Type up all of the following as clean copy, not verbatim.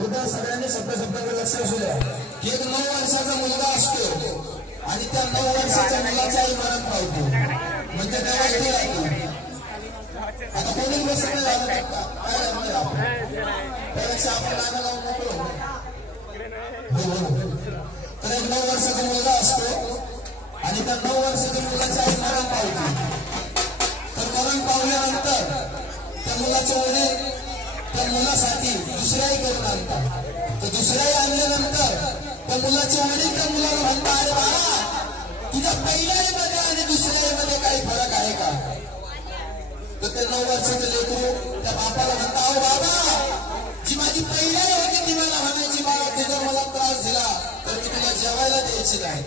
कृपया सगळ्यांनी शब्दाकडे लक्ष असू द्या की एक 9 वर्षाचा मुलगा असतो आणि त्या 9 वर्षाच्या मुलाचा आई मरण पावतो म्हणजे काय माहिती आहे आता कोणी बसत नाही झालं काय नाही आपण त्यापेक्षा आपण गाणं लावून मोकळो तर एक 9 वर्षाचा मुलगा असतो आणि त्या 9 वर्षाच्या मुलाची आई मरण पावते तर मरण पावल्यानंतर त्या मुलाचे वडील त्या मुलासाठी दुसरी आई करून आणतात तर दुसरी आई आणल्यानंतर त्या मुलाचे वडील त्या मुलाला म्हणतात अरे बाळा तुझ्या पहिल्या आईमध्ये आणि दुसऱ्या आईमध्ये काही फरक आहे का तर ते 9 वर्षाचे लेकरू त्या बापाला म्हणतात अहो बाबा जी माझी पहिली आई होती ती मला म्हणायची बाळा तू जर मला त्रास दिला तर मी तुला जेवायला द्यायची नाही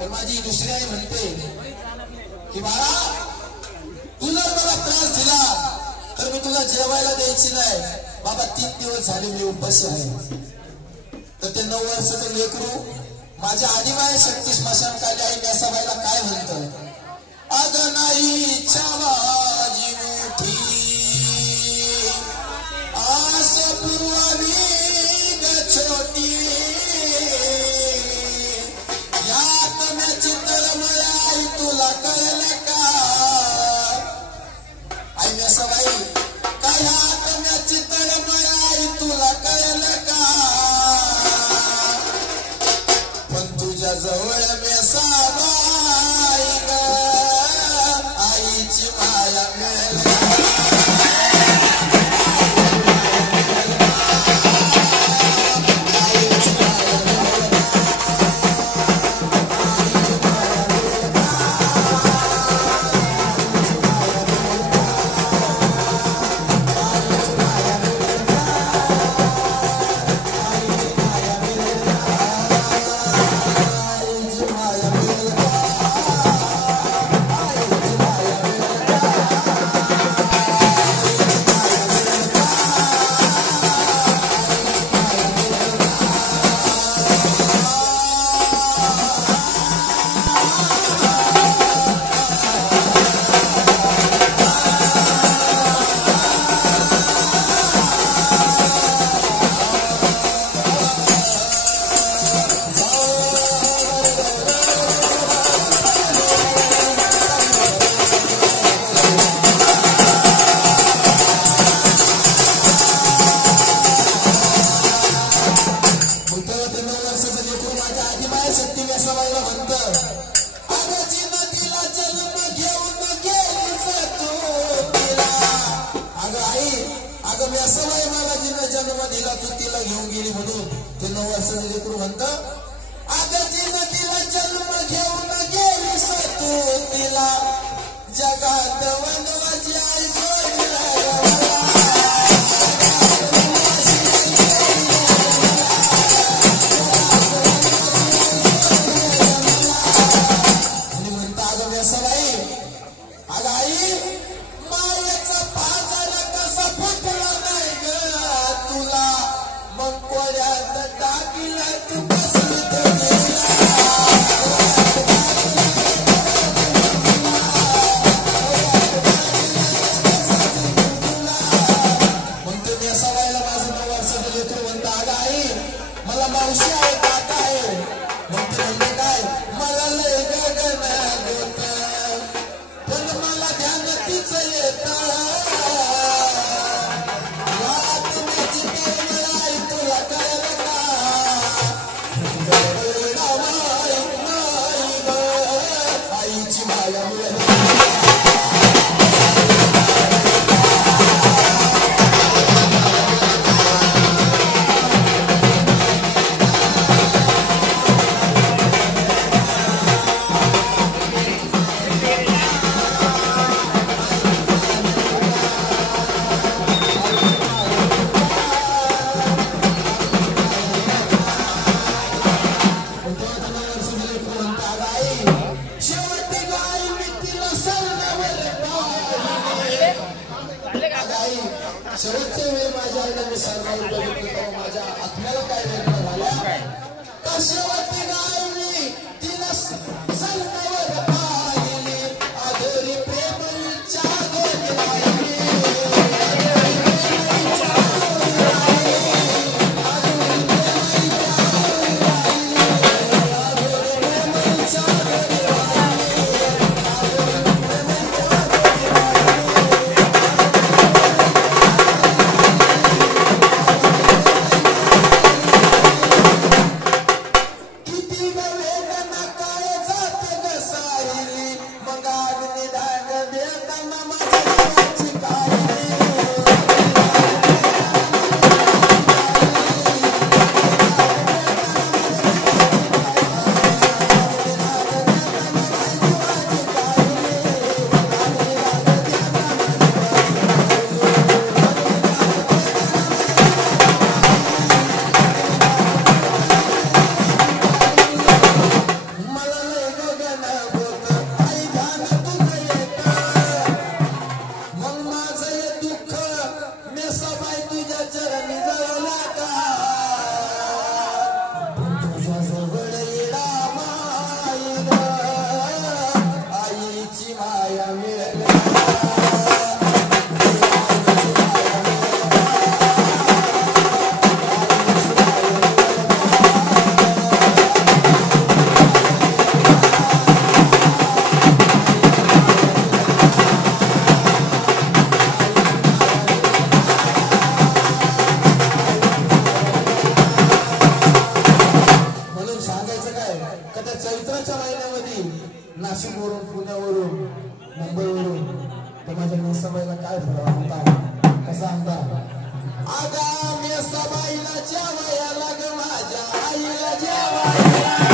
तर माझी दुसरी आई म्हणते की बाळा तू जर मला त्रास दिला तर मी तुला जेवायला द्यायची नाही बाबा 3 दिवस झाले मी उपाशी आहे तर ते 9 वर्षाचं लेकरू माझ्या आदिमाय शक्ती स्मशानकाली आई मेसाबाईला काय म्हणतं अग नाही इच्छा माझी मोठी आस पुरवावी ग छोटी या कम्याची तळमळ आई तुला कळलं का आई मेसाबाई काय ह्या कम्याची तळमळ आई तुला कळलं का पण तुझ्या जवळ मेसाबाई ग आईची माया मिळेल शेवटच्या वेळी माझ्या आईला मी सर्वांना बघितलं माझ्या आत्म्याला काय वेदना झाल्या तर शेवटची गाय मी तिला संतावर पाहिली आदरी प्रेमच्या गोरी चरणी जळला का तुझ्या जवळ येडा माईल आईची माया मिळाली चैत्राच्या महिन्यामध्ये नाशिकवरून पुण्यावरून मुंबईवरून तर माझ्या मेसाबाईला काय फरक म्हणता कसा म्हणता आगा मेसाबाईला जेवायला ग माझ्या आईला जेवायला